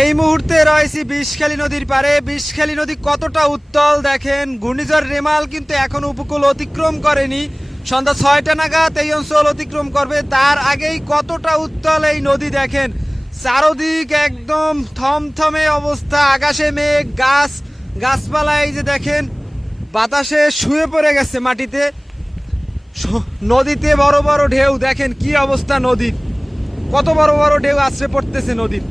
এই মুহূর্তে রয়েছি বিষখালী নদীর পারে বিষখালী নদী কতটা উত্তল দেখেন? ঘূর্ণিঝড় রেমাল কিন্তু এখনও উপকূল অতিক্রম করেনি। সন্ধ্যা ছয়টা নাগাদ এই অঞ্চল অতিক্রম করবে। তার আগেই কতটা উত্তল এই নদী দেখেন? চারদিক একদম থমথমে অবস্থা। আকাশে মেঘ, গাছ, গাছপালা এই যে দেখেন, বাতাসে শুয়ে পড়ে গেছে মাটিতে। নদীতে বড় বড় ঢেউ দেখেন কি অবস্থা নদীর। কত বড় বড় ঢেউ আছড়ে পড়তেছে নদীর।